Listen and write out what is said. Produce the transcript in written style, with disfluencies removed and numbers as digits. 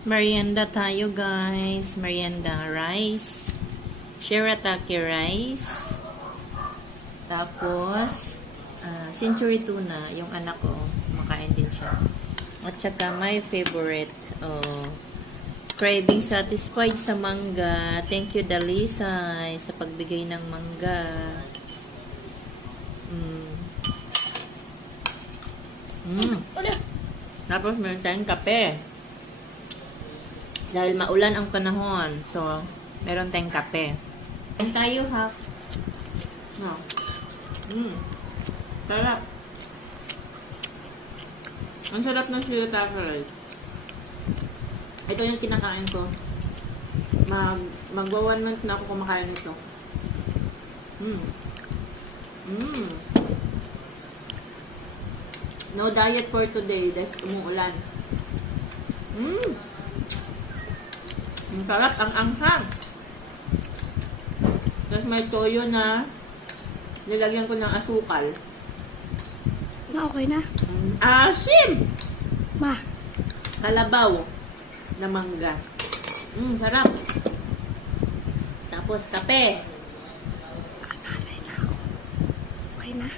Merienda tayo, guys. Merienda rice. Shirataki rice. Tapos, century tuna. Yung anak ko, makain din siya. At saka, my favorite, craving satisfied sa mangga. Thank you, Dalisay, sa pagbigay ng mangga. Tapos, meron tayong kape. Dahil maulan ang panahon. So, meron tayong kape. Kain tayo, half. No. Sarap. Ang sarap ng shirataki rice. Ito yung kinakain ko. Magwa 1 month na ako kumakain nito. No diet for today. Dahil umuulan. Ang sarap. Ang anghang. Tapos may toyo na nilagyan ko ng asukal. Ma, okay na. Asim! Ma. Kalabaw na mangga. Sarap. Tapos kape. Nanay na ako. Okay na.